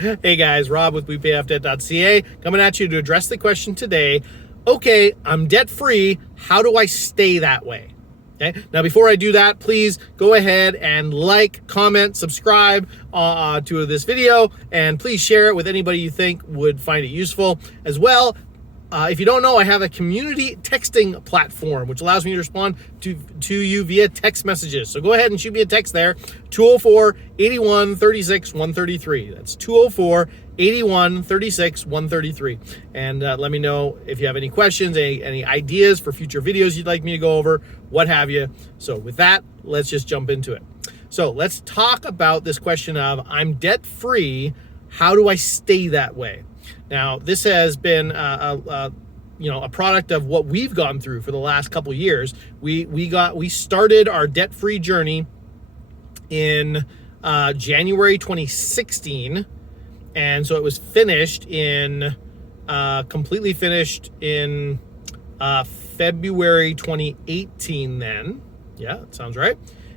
Hey guys, Rob with WePayOffDebt.ca coming at you to address the question today. Okay, I'm debt free. How do I stay that way? Okay. Now, before I do that, please go ahead and like, comment, subscribe to this video, and please share it with anybody you think would find it useful as well. If you don't know, I have a community texting platform, which allows me to respond to you via text messages. So go ahead and shoot me a text there, 204-81-36-133. That's 204-81-36-133. And let me know if you have any questions, any ideas for future videos you'd like me to go over, what have you. So with that, let's just jump into it. So let's talk about this question of, I'm debt-free, how do I stay that way? Now, this has been a product of what we've gone through for the last couple of years. We started our debt-free journey in January 2016, and so it was finished completely finished in February 2018. Then, yeah, that sounds right.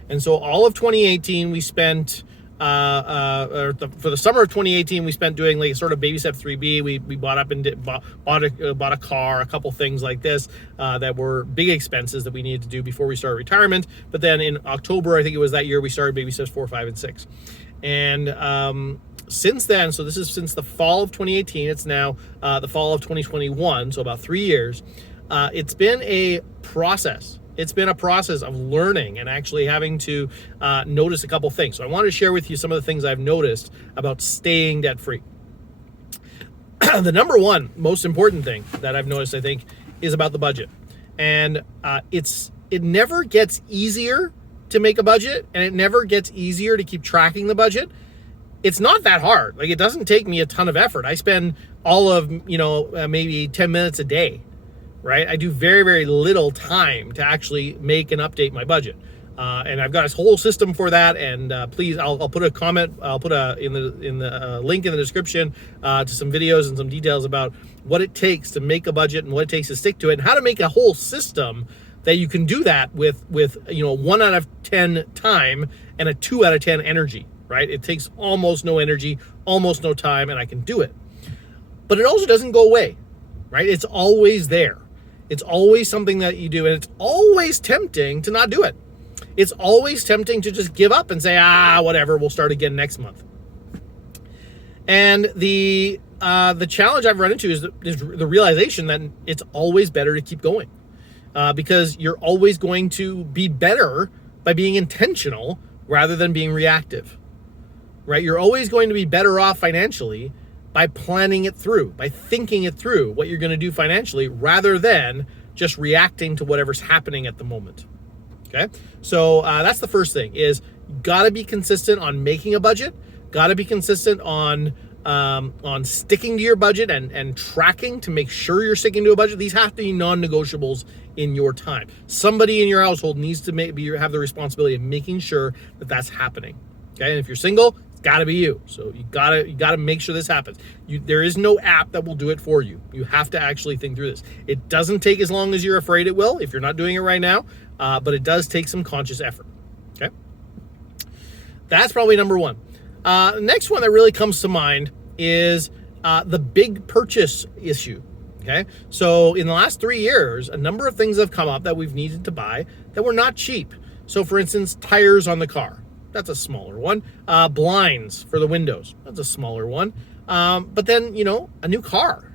And so all of 2018 we spent. For the summer of 2018, we spent doing like sort of baby step 3B. We bought up and bought a car, a couple things like this that were big expenses that we needed to do before we started retirement. But then in October, I think it was that year, we started baby steps 4, 5, and 6. And since then, so this is since the fall of 2018. It's now the fall of 2021, so about 3 years. It's been a process. It's been a process of learning and actually having to notice a couple things. So I wanted to share with you some of the things I've noticed about staying debt-free. The number one most important thing that I've noticed, I think, is about the budget. And it never gets easier to make a budget, and it never gets easier to keep tracking the budget. It's not that hard. Like, it doesn't take me a ton of effort. I spend all of, maybe 10 minutes a day. Right? I do very, very little time to actually make and update my budget. And I've got a whole system for that. And please, I'll put a comment, I'll put in the link in the description to some videos and some details about what it takes to make a budget and what it takes to stick to it, and how to make a whole system that you can do that with 1 out of 10 time and a 2 out of 10 energy, right? It takes almost no energy, almost no time, and I can do it. But it also doesn't go away, right? It's always there. It's always something that you do, and it's always tempting to not do it. It's always tempting to just give up and say, whatever, we'll start again next month. And the challenge I've run into is the realization that it's always better to keep going, because you're always going to be better by being intentional rather than being reactive, right? You're always going to be better off financially by planning it through, by thinking it through, what you're going to do financially, rather than just reacting to whatever's happening at the moment. Okay, so that's the first thing: is got to be consistent on making a budget, got to be consistent on sticking to your budget and tracking to make sure you're sticking to a budget. These have to be non-negotiables in your time. Somebody in your household needs to have the responsibility of making sure that that's happening. Okay, and if you're single, got to be you. So you gotta make sure this happens. There is no app that will do it for you. You have to actually think through this. It doesn't take as long as you're afraid it will if you're not doing it right now, but it does take some conscious effort. Okay, that's probably number one. Next one that really comes to mind is the big purchase issue. Okay, so in the last 3 years, a number of things have come up that we've needed to buy that were not cheap. So for instance, tires on the car. That's a smaller one. Blinds for the windows. That's a smaller one. But then, a new car.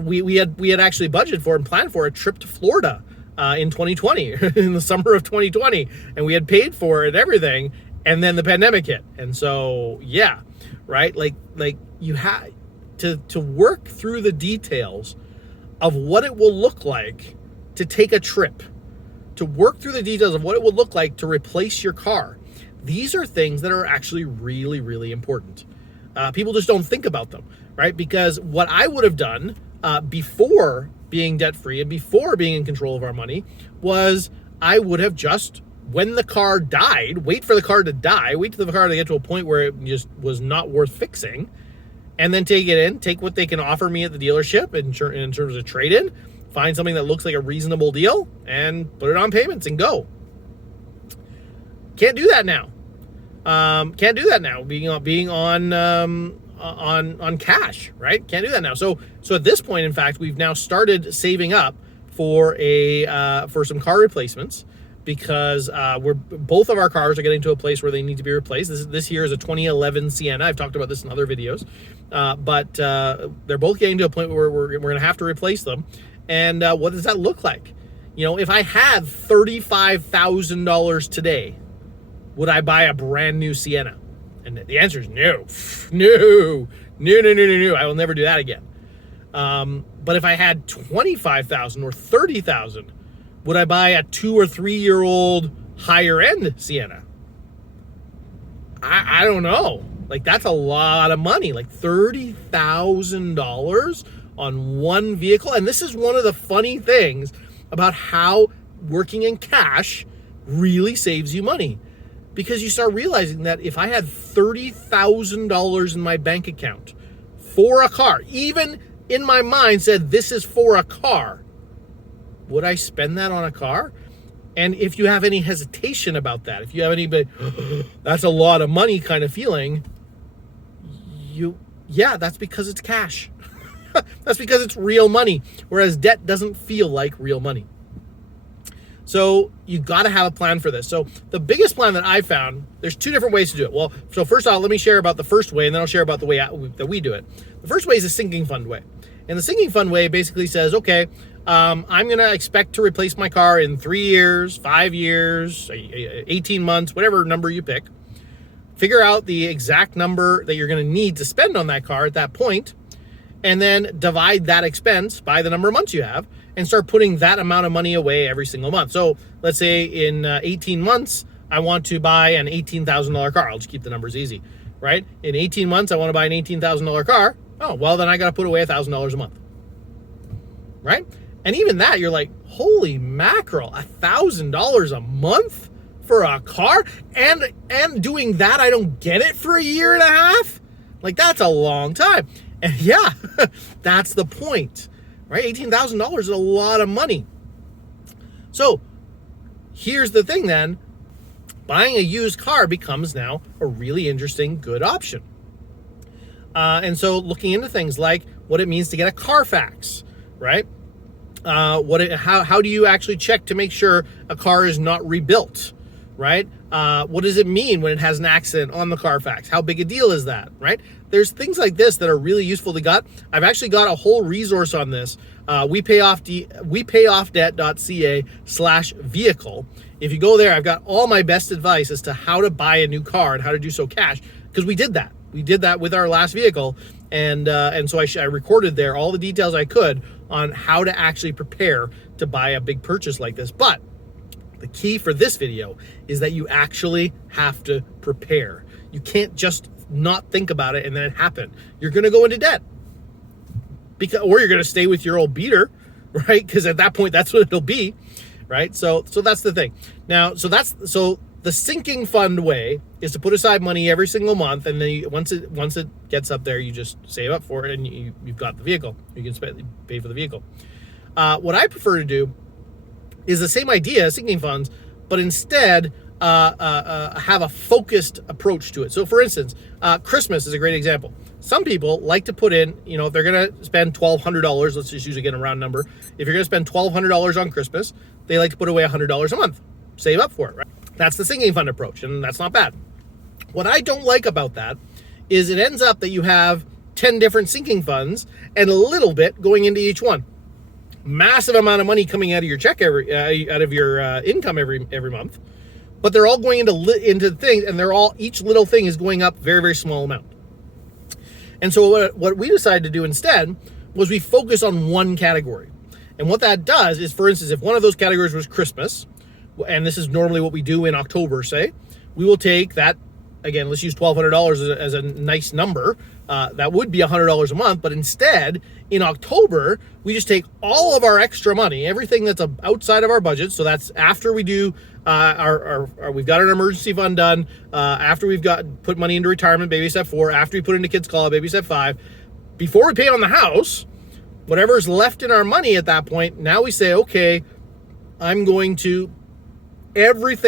We had actually budgeted for and planned for a trip to Florida in 2020, in the summer of 2020, and we had paid for it and everything, and then the pandemic hit. And so, yeah, right? Like you have to work through the details of what it will look like to take a trip, to work through the details of what it would look like to replace your car. These are things that are actually really, really important. People just don't think about them, right? Because what I would have done before being debt-free and before being in control of our money was I would have just, when the car died, wait for the car to die, wait for the car to get to a point where it just was not worth fixing, and then take it in, take what they can offer me at the dealership in terms of trade-in, find something that looks like a reasonable deal, and put it on payments and go. Can't do that now. Can't do that now. Being on cash, right? Can't do that now. So at this point, in fact, we've now started saving up for some car replacements, because both of our cars are getting to a place where they need to be replaced. This here is a 2011 Sienna. I've talked about this in other videos, but they're both getting to a point where we're going to have to replace them. And what does that look like? If I had $35,000 today, would I buy a brand new Sienna? And the answer is no. No. I will never do that again. But if I had $25,000 or $30,000, would I buy a 2 or 3 year old higher end Sienna? I don't know. Like, that's a lot of money. Like $30,000 on one vehicle. And this is one of the funny things about how working in cash really saves you money, because you start realizing that if I had $30,000 in my bank account for a car, even in my mind said this is for a car, would I spend that on a car? And if you have any hesitation about that, if you have any, that's a lot of money kind of feeling, that's because it's cash. That's because it's real money, whereas debt doesn't feel like real money. So you got to have a plan for this. So the biggest plan that I found, there's two different ways to do it. Well, so first off, let me share about the first way, and then I'll share about the way that we do it. The first way is a sinking fund way. And the sinking fund way basically says, okay, I'm going to expect to replace my car in 3 years, 5 years, 18 months, whatever number you pick. Figure out the exact number that you're going to need to spend on that car at that point, and then divide that expense by the number of months you have, and start putting that amount of money away every single month. So let's say in 18 months, I want to buy an $18,000 car. I'll just keep the numbers easy, right? In 18 months, I want to buy an $18,000 car. Oh, well, then I got to put away $1,000 a month, right? And even that, you're like, holy mackerel, $1,000 a month for a car? And doing that, I don't get it for a year and a half? Like, that's a long time. And yeah, that's the point, right? $18,000 is a lot of money. So here's the thing then, buying a used car becomes now a really interesting, good option. And so looking into things like what it means to get a Carfax, right? How do you actually check to make sure a car is not rebuilt, right? What does it mean when it has an accident on the Carfax? How big a deal is that, right? There's things like this that are really useful to get. I've actually got a whole resource on this. WePayOffDebt.ca/vehicle. If you go there, I've got all my best advice as to how to buy a new car and how to do so cash, because we did that. We did that with our last vehicle, and so I recorded there all the details I could on how to actually prepare to buy a big purchase like this. But the key for this video is that you actually have to prepare. You can't just not think about it and then it happen. You're going to go into debt, or you're going to stay with your old beater, right? Because at that point, that's what it'll be, right? So that's the thing. Now, so the sinking fund way is to put aside money every single month, and then once it gets up there, you just save up for it, and you've got the vehicle. You can pay for the vehicle. What I prefer to do is the same idea, sinking funds, but instead have a focused approach to it. So for instance, Christmas is a great example. Some people like to put in, if they're going to spend $1,200, let's just use again a round number. If you're going to spend $1,200 on Christmas, they like to put away $100 a month, save up for it, right? That's the sinking fund approach, and that's not bad. What I don't like about that is it ends up that you have 10 different sinking funds and a little bit going into each one. Massive amount of money coming out of your check out of your income every month, but they're all going into things, and each little thing is going up very, very small amount. And so what we decided to do instead was we focus on one category. And what that does is, for instance, if one of those categories was Christmas, and this is normally what we do in October, say, we will take that, again, let's use $1,200 as a nice number. That would be $100 a month, but instead, in October, we just take all of our extra money, everything that's outside of our budget, so that's after we do we've got an emergency fund done, after we've put money into retirement, baby step 4, after we put into kids' college, baby step 5, before we pay on the house, whatever's left in our money at that point, now we say, okay, I'm going to every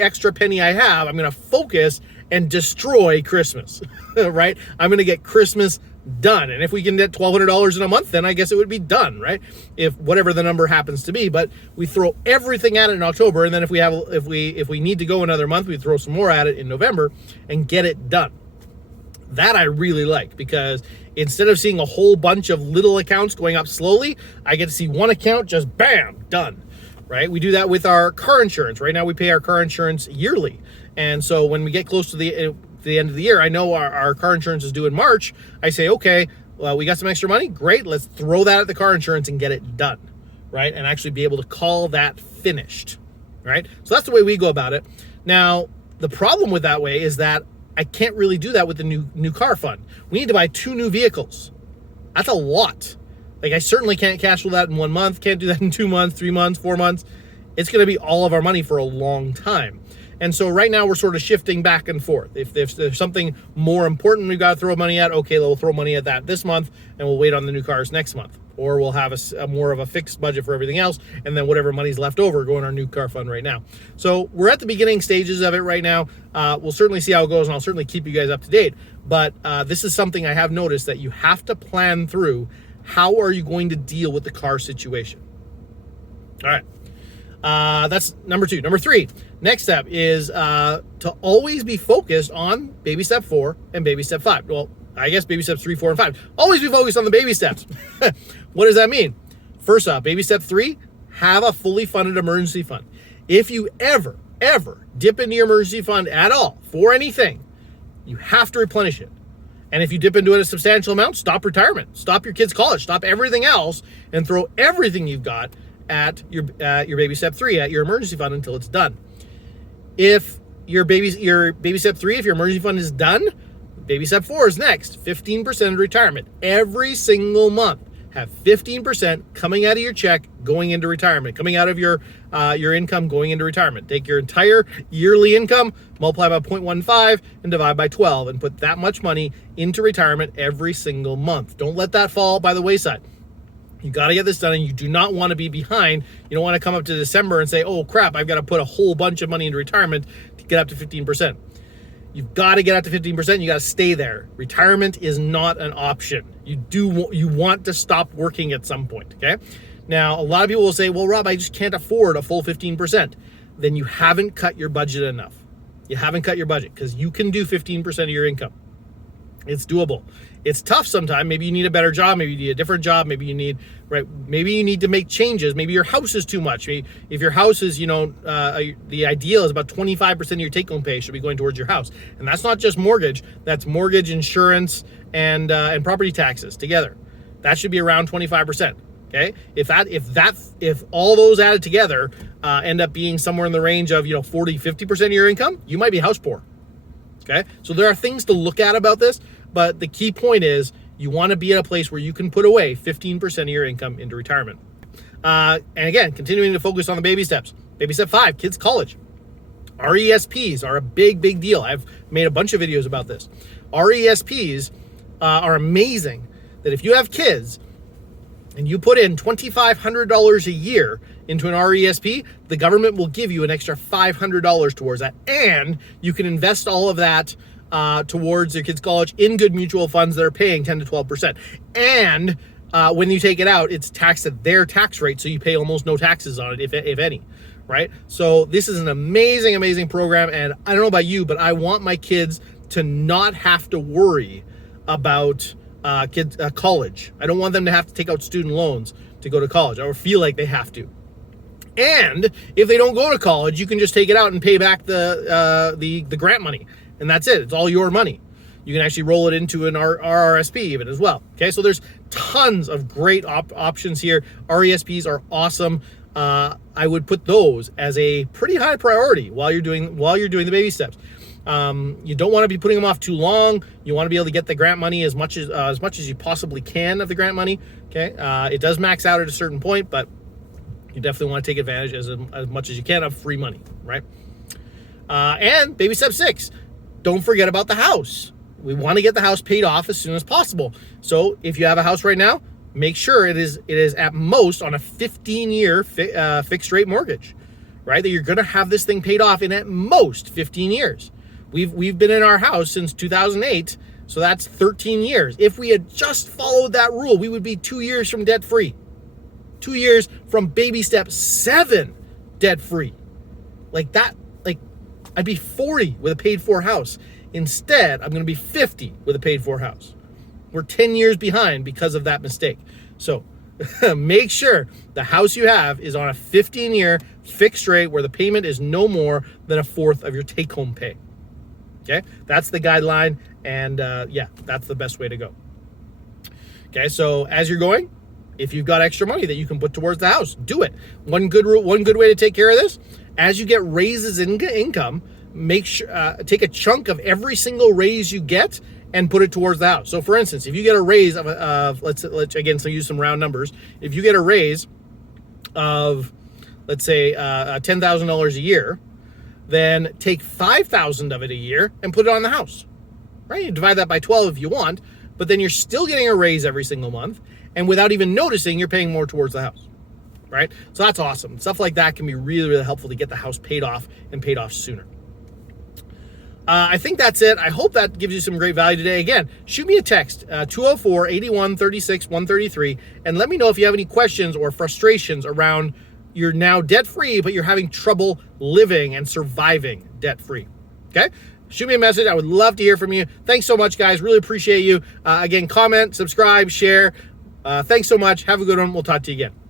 extra penny I have, I'm going to focus and destroy Christmas, right? I'm going to get Christmas done. And if we can get $1,200 in a month, then I guess it would be done, right? If whatever the number happens to be, but we throw everything at it in October. And then if we need to go another month, we throw some more at it in November and get it done. That I really like, because instead of seeing a whole bunch of little accounts going up slowly, I get to see one account just bam, done, right? We do that with our car insurance. Right now we pay our car insurance yearly. And so when we get close to the end of the year, I know our car insurance is due in March. I say, okay, well, we got some extra money. Great. Let's throw that at the car insurance and get it done, right? And actually be able to call that finished, right? So that's the way we go about it. Now, the problem with that way is that I can't really do that with the new car fund. We need to buy 2 new vehicles. That's a lot. Like, I certainly can't cash flow that in 1 month. Can't do that in 2 months, 3 months, 4 months. It's going to be all of our money for a long time. And so right now we're sort of shifting back and forth. If there's something more important we've got to throw money at, okay, we'll throw money at that this month and we'll wait on the new cars next month. Or we'll have a more of a fixed budget for everything else, and then whatever money's left over go in our new car fund right now. So we're at the beginning stages of it right now. We'll certainly see how it goes, and I'll certainly keep you guys up to date. But this is something I have noticed that you have to plan through. How are you going to deal with the car situation? All right. That's number 2. Number 3, next step is to always be focused on baby step 4 and baby step 5. Well, I guess baby steps 3, 4, and 5. Always be focused on the baby steps. What does that mean? First off, baby step 3, have a fully funded emergency fund. If you ever dip into your emergency fund at all for anything, you have to replenish it. And if you dip into it a substantial amount, stop retirement, stop your kids' college, stop everything else, and throw everything you've got at your baby step 3, at your emergency fund, until it's done. If your baby step 3, if your emergency fund is done, baby step 4 is next. 15% of retirement every single month. Have 15% coming out of your check going into retirement, coming out of your income going into retirement. Take your entire yearly income, multiply by 0.15, and divide by 12, and put that much money into retirement every single month. Don't let that fall by the wayside. You got to get this done, and you do not want to be behind. You don't want to come up to December and say, oh crap, I've got to put a whole bunch of money into retirement to get up to 15%. You've got to get up to 15%. You got to stay there. Retirement is not an option. You want to stop working at some point, okay? Now, a lot of people will say, well, Rob, I just can't afford a full 15%. Then you haven't cut your budget enough. You haven't cut your budget, because you can do 15% of your income. It's doable. It's tough sometimes. Maybe you need a better job. Maybe you need a different job. Maybe you need to make changes. Maybe your house is too much. Maybe if your house is, the ideal is about 25% of your take-home pay should be going towards your house. And that's not just mortgage. That's mortgage, insurance, and property taxes together. That should be around 25%. Okay. If all those added together end up being somewhere in the range of 40, 50% of your income, you might be house poor. Okay. So there are things to look at about this. But the key point is you want to be at a place where you can put away 15% of your income into retirement. And again, continuing to focus on the baby steps. Baby step 5, kids' college. RESPs are a big deal. I've made a bunch of videos about this. RESPs are amazing. That if you have kids and you put in $2,500 a year into an RESP, the government will give you an extra $500 towards that. And you can invest all of that towards your kids' college in good mutual funds that are paying 10 to 12%. And when you take it out, it's taxed at their tax rate, so you pay almost no taxes on it, if any, right? So this is an amazing program, and I don't know about you, but I want my kids to not have to worry about college. I don't want them to have to take out student loans to go to college, or feel like they have to. And if they don't go to college, you can just take it out and pay back the grant money. And that's it. It's all your money. You can actually roll it into an RRSP even as well. Okay, so there's tons of great options here. RESPs are awesome. I would put those as a pretty high priority while you're doing the baby steps. You don't want to be putting them off too long. You want to be able to get the grant money as much as you possibly can of the grant money. Okay, it does max out at a certain point, but you definitely want to take advantage as much as you can of free money, right? And baby step 6. Don't forget about the house. We want to get the house paid off as soon as possible. So if you have a house right now, make sure it is at most on a 15-year fixed rate mortgage, right? That you're going to have this thing paid off in at most 15 years. We've been in our house since 2008, so that's 13 years. If we had just followed that rule, we would be 2 years from debt free. 2 years from baby step 7 debt free. Like that, like I'd be 40 with a paid for house. Instead, I'm going to be 50 with a paid for house. We're 10 years behind because of that mistake. So make sure the house you have is on a 15-year fixed rate where the payment is no more than a fourth of your take-home pay. Okay, that's the guideline, and yeah, that's the best way to go. Okay, so as you're going, if you've got extra money that you can put towards the house, do it. One good way to take care of this, as you get raises in income, make sure take a chunk of every single raise you get and put it towards the house. So for instance, if you get a raise of let's again, so use some round numbers. If you get a raise of, let's say, $10,000 a year, then take $5,000 of it a year and put it on the house, right? You divide that by 12 if you want, but then you're still getting a raise every single month, and without even noticing, you're paying more towards the house, right? So that's awesome. Stuff like that can be really, really helpful to get the house paid off and paid off sooner. I think that's it. I hope that gives you some great value today. Again, shoot me a text, 204-8136-133, and let me know if you have any questions or frustrations around you're now debt-free, but you're having trouble living and surviving debt-free. Okay? Shoot me a message. I would love to hear from you. Thanks so much, guys. Really appreciate you. Again, comment, subscribe, share. Thanks so much. Have a good one. We'll talk to you again.